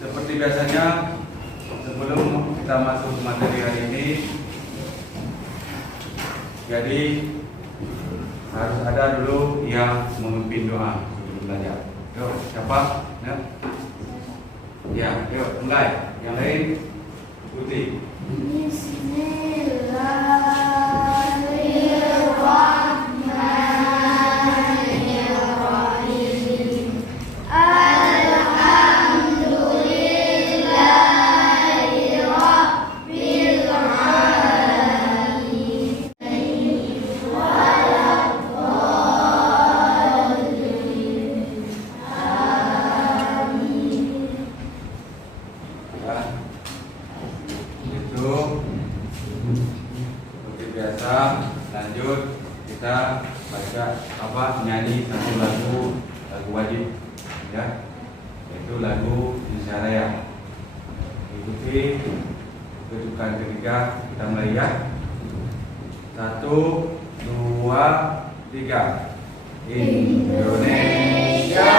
Seperti biasanya, sebelum kita masuk ke materi hari ini, jadi harus ada dulu yang memimpin doa sebelum belajar. Yuk, siapa? Ya, yuk mulai. Yang lain ikuti. Lanjut kita baca nyanyi satu lagu wajib, ya, yaitu lagu Indonesia Raya. Ikuti kedudukan ketiga, kita mulai ya. 1, 2, 3. Indonesia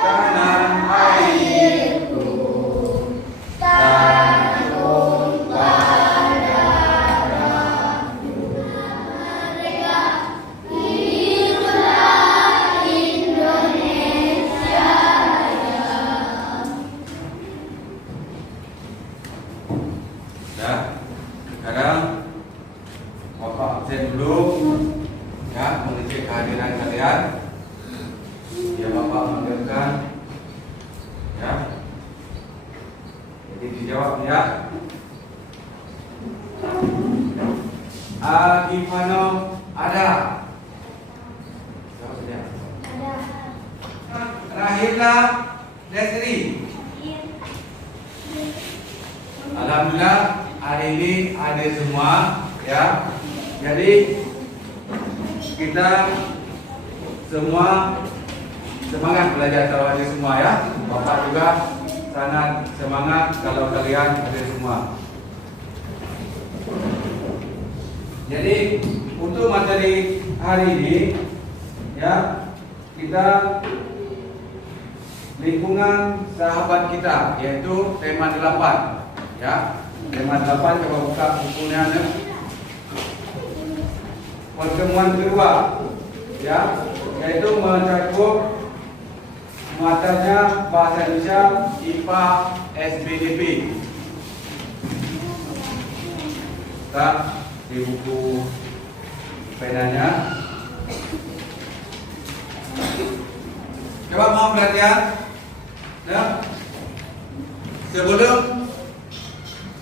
tanah airku, sekarang Bapak absen dulu, ya, mengecek kehadiran kalian. Ya, Bapak manggilkan, ya. Jadi dijawab ya. Gimana? Ada. Jawab saja. Ada. Rahila Desri. Alhamdulillah hari ini ada semua, ya. Jadi kita semua semangat belajar kalau ada semua, ya. Bapak juga sangat semangat kalau kalian ada semua. Jadi untuk materi hari ini, ya, kita lingkungan sahabat kita, yaitu tema 8. Ya, tema 8, coba buka bukunya. Pertemuan kedua, ya, yaitu mencakup matanya bahasa Indonesia, IPA, SBDP. Kita di buku penanya. Coba mau perhatian, ya. Sebelum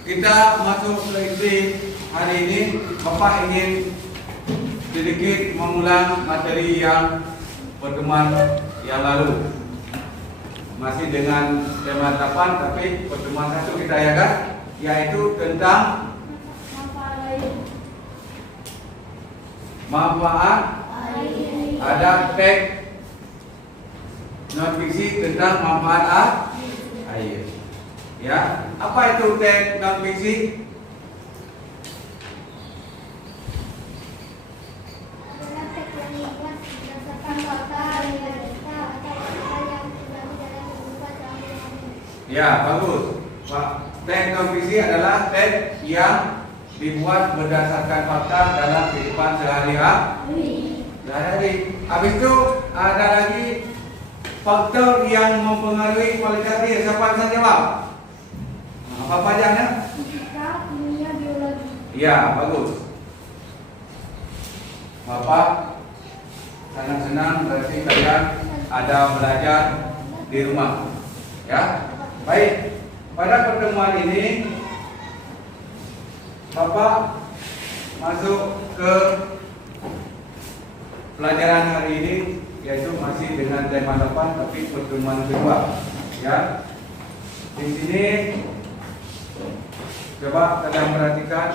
kita masuk ke hari ini, Bapak ingin sedikit mengulang materi yang pertemuan yang lalu. Masih dengan tema 8, tapi pertemuan 1 kita, ya kan? Yaitu tentang manfaat. Ada teks non fiksi tentang manfaat air. Ya, apa itu teks non fiksi? Adalah teks yang dibuat berdasarkan fakta, realita, atau hal yang terjadi dalam kehidupan sehari-hari. Ya, bagus. Pak, teks non fiksi adalah teks yang dibuat berdasarkan fakta dalam kehidupan sehari-hari. Habis itu ada lagi faktor yang mempengaruhi kualitas air. Siapa bisa jawab? Apa aja? Fisika, kimia, biologi. Ya, bagus. Bapak sangat senang berarti kalian ada belajar di rumah. Ya, baik. Pada pertemuan ini Bapak masuk ke pelajaran hari ini, yaitu masih dengan tema 8 tapi pertemuan kedua. Ya, di sini coba kalian perhatikan,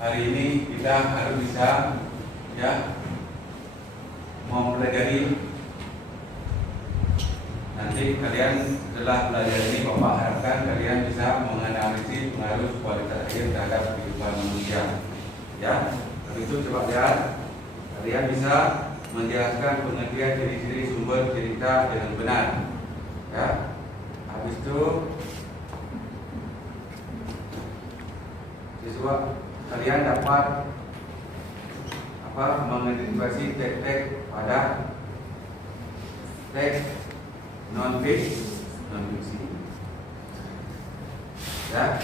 hari ini kita harus bisa, ya, mempelajari. Nanti kalian setelah belajar ini, Bapak harapkan kalian bisa menganalisis pengaruh kualitas air terhadap kehidupan manusia. Ya, habis itu coba lihat, kalian bisa menjelaskan pengertian ciri-ciri sumber cerita dengan benar. Ya, habis itu siswa kalian dapat mengidentifikasi teks pada teks non fiksi. Ya.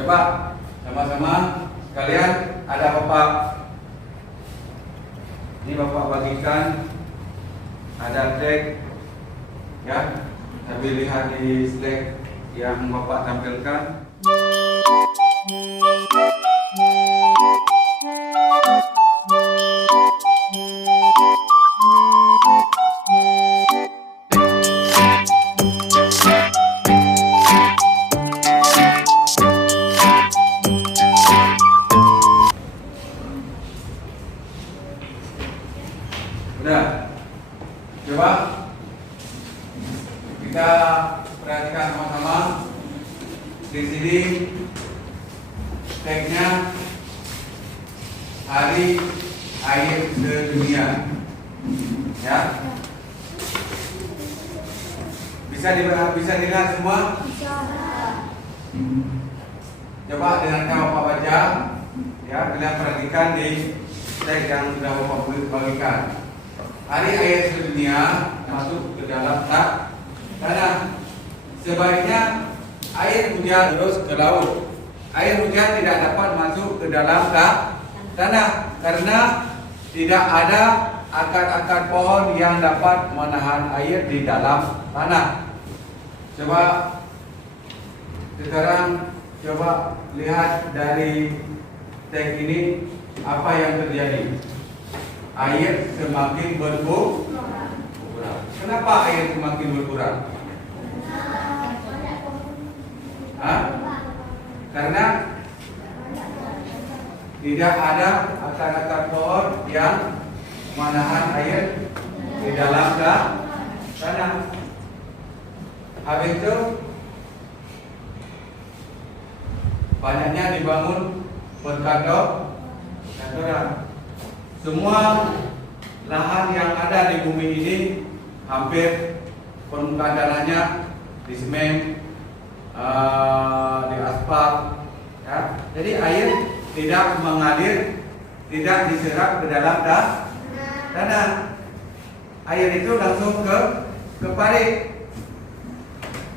Coba sama-sama kalian ada Bapak. Ini Bapak bagikan ada tag ya. Sambil lihat di slide yang Bapak tampilkan. Udah, coba kita perhatikan sama-sama di sini tagnya Hari Air Sedunia, ya. Bisa dilihat semua? Coba dengan Bapak baca, ya. Kalian perhatikan di tag yang sudah Bapak bagikan. Hari Air Sedunia masuk ke dalam tanah. Sebaiknya air hujan terus ke laut. Air hujan tidak dapat masuk ke dalam tanah karena tidak ada akar-akar pohon yang dapat menahan air di dalam tanah. Sekarang coba lihat dari teks ini apa yang terjadi. Air semakin berkurang. Kenapa air semakin berkurang? Karena tidak ada akar-akar pohon yang menahan air di dalam tanah. Habis itu banyaknya dibangun perkantoran. Semua lahan yang ada di bumi ini hampir permukaan tanahnya di semen, di aspal, ya. Jadi air tidak mengalir, tidak diserap ke dalam tanah. Air itu langsung ke parit,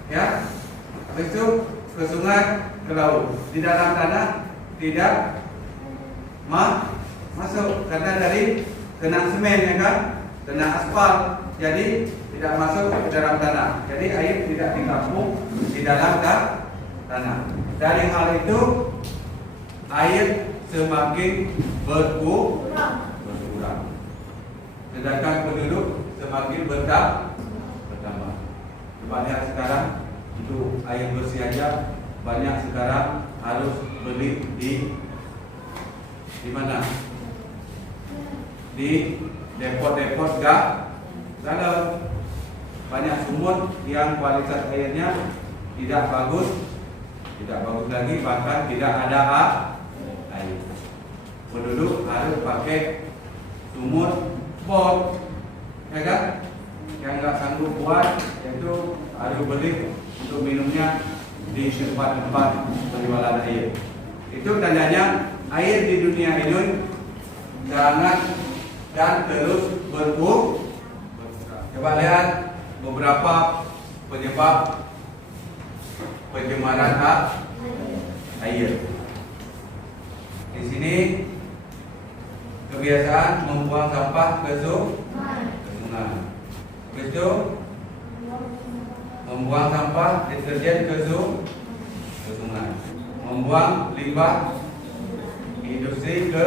ya. Habis itu ke sungai, ke laut. Di dalam tanah tidak masuk karena dari kena semen, ya kan, kena aspal, jadi tidak masuk ke dalam tanah. Jadi air tidak ditampung di dalam tanah. Dari hal itu air semakin berkurang, sedangkan penduduk semakin bertambah. Coba lihat sekarang untuk air bersih aja banyak sekarang harus beli di mana? Di depot-depot galau. Banyak sumur yang kualitas airnya tidak bagus lagi, bahkan tidak ada air. Penduduk harus pakai sumur bor, ya kan? Yang nggak sanggup buat, yaitu harus beli untuk minumnya di tempat-tempat penjualan air. Itu tandanya air di dunia ini sangat dan terus berkurang. Coba lihat beberapa penyebab pencemaran air. Di sini kebiasaan membuang sampah ke sungai. Habis itu membuang sampah deterjen ke sungai. Membuang limbah industri ke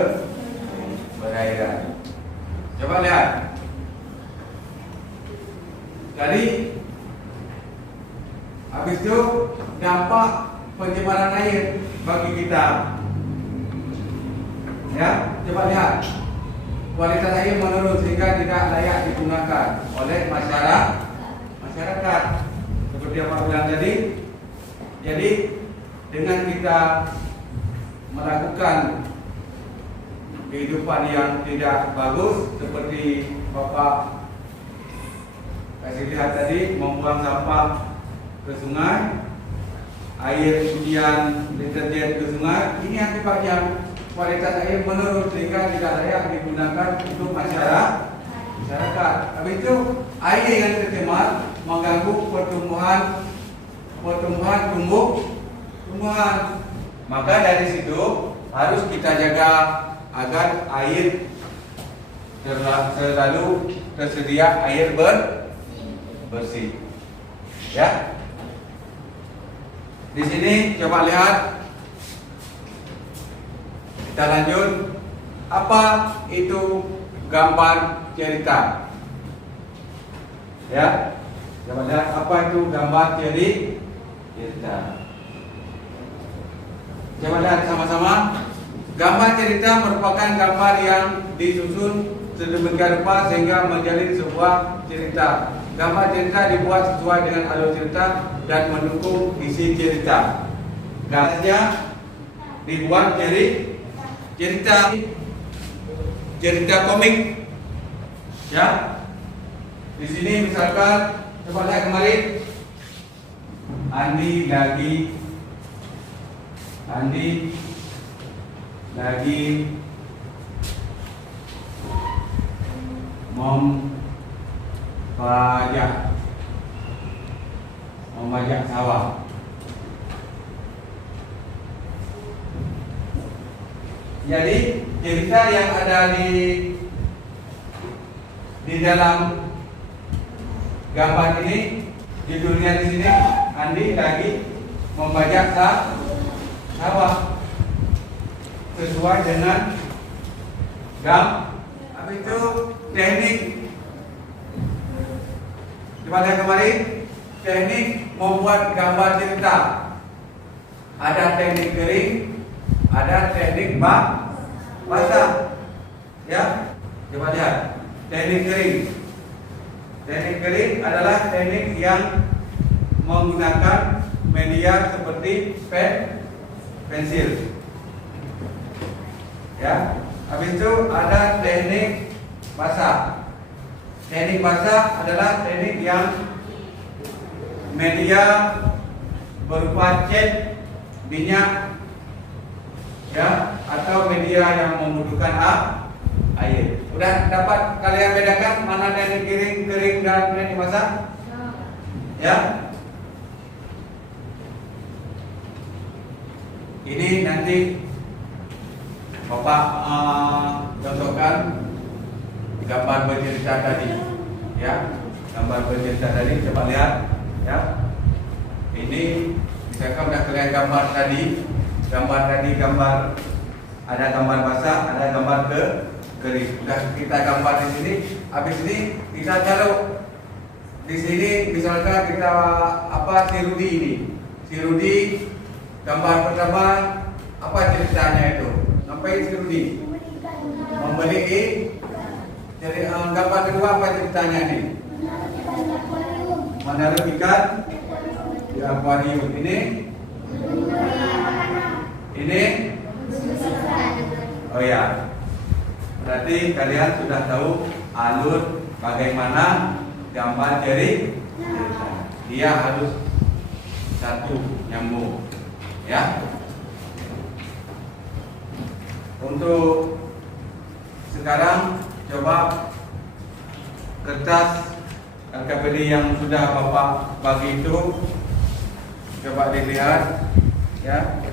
perairan. Coba lihat. Jadi habis itu dampak pencemaran air bagi kita. Ya, coba lihat. Kualitas air menurun sehingga tidak layak digunakan oleh masyarakat. Seperti yang Pak bilang tadi. Jadi dengan kita melakukan kehidupan yang tidak bagus seperti Bapak kasih lihat tadi, membuang sampah ke sungai, air cucian deterjen ke sungai, ini akibatnya kualitas air menurun sehingga tidak layak digunakan untuk masyarakat. Habis itu air yang tercemar mengganggu pertumbuhan tumbuhan. Maka dari situ harus kita jaga agar air selalu tersedia air bersih. Ya. Di sini coba lihat. Kita lanjut. Apa itu gambar cerita? Ya. Coba lihat apa itu gambar cerita. Coba lihat sama-sama. Gambar cerita merupakan gambar yang disusun sedemikian rupa sehingga menjadi sebuah cerita. Gambar cerita dibuat sesuai dengan alur cerita dan mendukung isi cerita. Gambarnya dibuat cerita komik. Ya. Di sini misalkan coba lihat kemarin Andi lagi membajak sawah. Jadi cerita yang ada di dalam gambar ini, judulnya di sini Andi lagi membajak sawah sesuai dengan apa itu teknik. Coba lihat kemarin teknik membuat gambar cerita. Ada teknik kering, ada teknik basah. Ya, coba lihat teknik kering. Teknik kering adalah teknik yang menggunakan media seperti pensil. Ya, habis itu ada teknik basah. Teknik basah adalah teknik yang media berupa cat, minyak, ya, atau media yang membutuhkan air. Udah dapat kalian bedakan mana teknik kering dan teknik basah? Ya. Ini nanti Bapak contohkan gambar bercerita tadi, ya, gambar bercerita tadi. Coba lihat, ya. Ini misalkan udah kalian gambar tadi, ada gambar basah, ada gambar kering. Udah kita gambar di sini. Habis ini kita taruh di sini. Misalkan kita si Rudi ini, gambar pertama apa ceritanya itu? Sampai si Rudi membeli jadi gambar kedua apa ceritanya ini? Menaruh ikan di akuarium. Ini oh ya, berarti kalian sudah tahu alur bagaimana gambar cerita. Dia harus satu nyambung, ya. Untuk sekarang coba kertas LKPD yang sudah Bapak bagi itu coba dilihat, ya.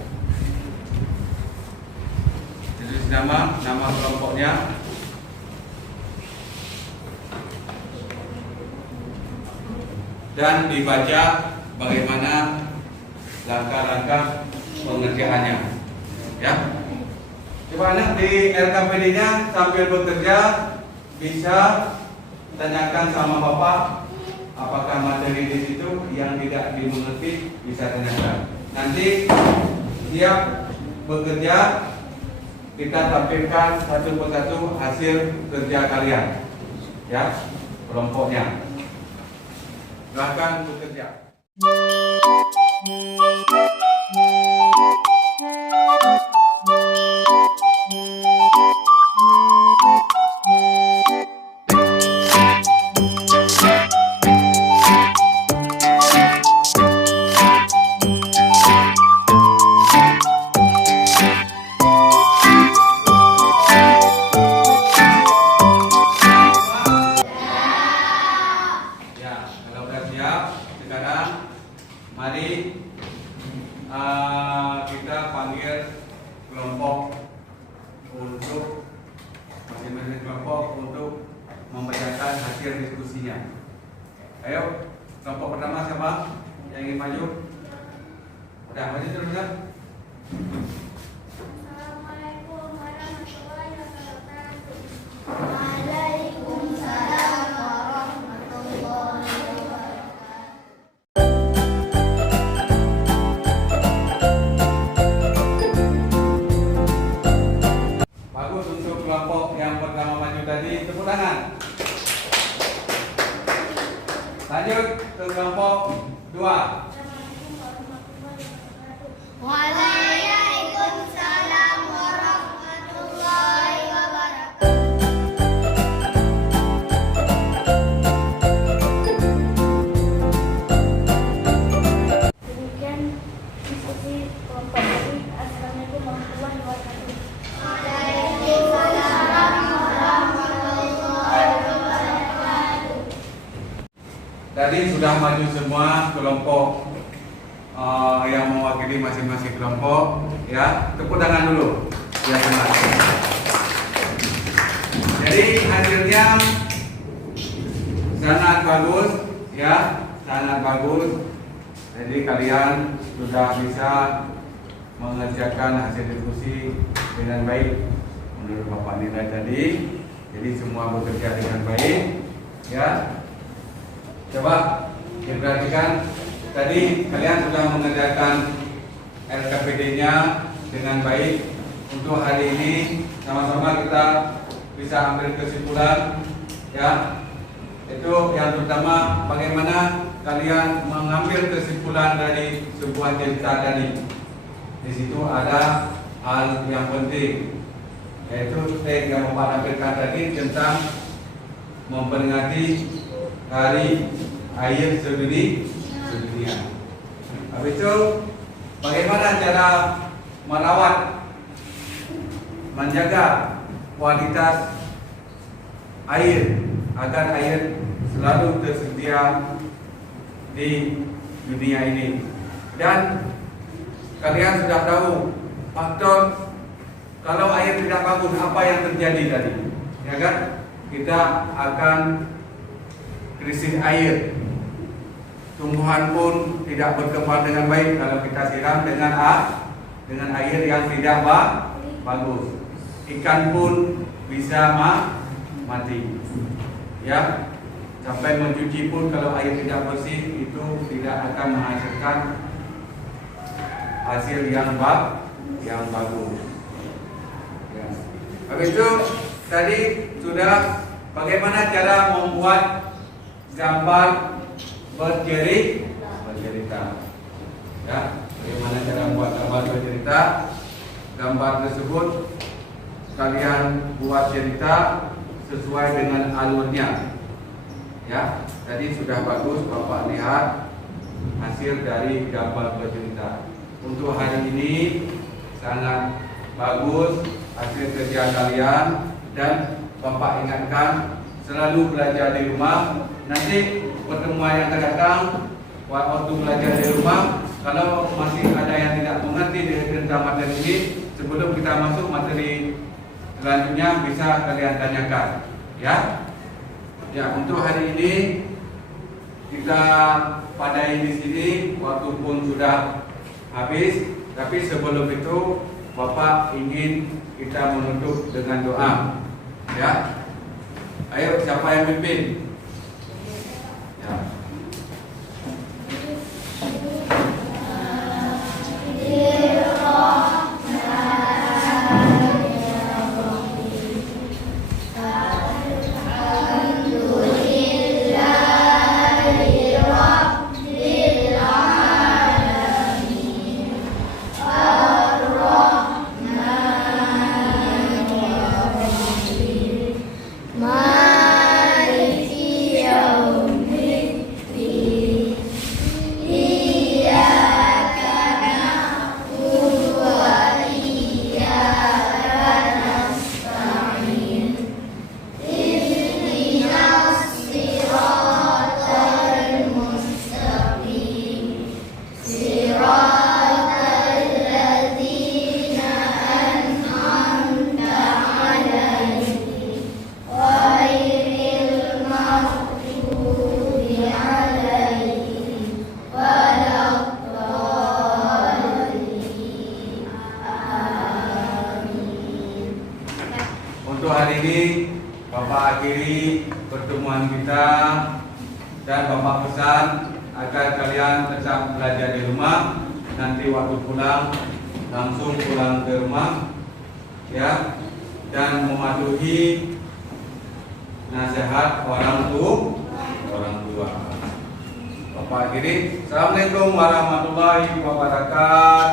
Tulis nama kelompoknya. Dan dibaca bagaimana langkah-langkah pengerjaannya, ya. Coba anak di LKPD-nya sambil bekerja bisa tanyakan sama Bapak apakah materi di situ yang tidak dimengerti, bisa tanyakan. Nanti siap bekerja kita tampilkan satu persatu hasil kerja kalian, ya. kelompoknya. Silakan bekerja. Ya, kalau sudah siap, sekarang mari kita panggil kelompok untuk masing-masing kelompok untuk membacakan hasil diskusinya. Ayo, kelompok pertama siapa yang ingin maju? Udah, maju terus ya. Assalamualaikum warahmatullahi wabarakatuh. Waalaikumsalam warahmatullahi wabarakatuh. Bagus untuk kelompok yang pertama maju tadi, tepuk tangan. Lanjut ke kelompok 2. Waalaikumsalam warahmatullahi wabarakatuh. Demikian diskusi kelompok ini. Assalamualaikum warahmatullahi wabarakatuh. Waalaikumsalam warahmatullahi wabarakatuh. Tadi sudah maju semua kelompok yang mewakili masing-masing kelompok, ya. Tepuk tangan dulu. Ya, terima kasih. Jadi hasilnya sangat bagus, ya, sangat bagus. Jadi kalian sudah bisa mengerjakan hasil diskusi dengan baik menurut Bapak nilai tadi. Jadi semua bekerja dengan baik, ya. Coba diperhatikan, tadi kalian sudah mengerjakan LKPD-nya dengan baik. Untuk hari ini sama-sama kita bisa ambil kesimpulan, ya. Itu yang pertama, bagaimana kalian mengambil kesimpulan dari sebuah cerita tadi. Di situ ada hal yang penting, yaitu teks yang Bapak tampilkan tadi tentang memperingati Hari Air Sedunia. Habis itu bagaimana cara merawat, menjaga kualitas air agar air selalu tersedia di dunia ini. Dan kalian sudah tahu faktor kalau air tidak bagus apa yang terjadi tadi, ya kan? Kita akan krisis air. Tumbuhan pun tidak berkembang dengan baik kalau kita siram dengan air yang tidak bagus. Ikan pun bisa mati. Ya, sampai mencuci pun kalau air tidak bersih itu tidak akan menghasilkan hasil yang bagus. Ya. Habis itu tadi sudah bagaimana cara membuat gambar bercerita. Ya, bagaimana cara membuat gambar bercerita? Gambar tersebut kalian buat cerita sesuai dengan alurnya. Ya, tadi sudah bagus Bapak lihat hasil dari gambar bercerita. Untuk hari ini sangat bagus hasil kerja kalian, dan Bapak ingatkan selalu belajar di rumah. Nanti pertemuan yang akan datang waktu belajar di rumah, kalau masih ada yang tidak mengerti tentang materi ini, sebelum kita masuk materi selanjutnya bisa kalian tanyakan, ya. Ya, untuk hari ini kita padai di sini, waktu pun sudah habis. Tapi sebelum itu Bapak ingin kita menutup dengan doa, ya. Ayo, siapa yang pimpin? Ya. Alhamdulillah. teman kita, dan Bapak pesan agar kalian tetap belajar di rumah. Nanti waktu pulang langsung pulang ke rumah, ya, dan mematuhi nasihat orang tua. Bapak akhiri, Assalamualaikum warahmatullahi wabarakatuh.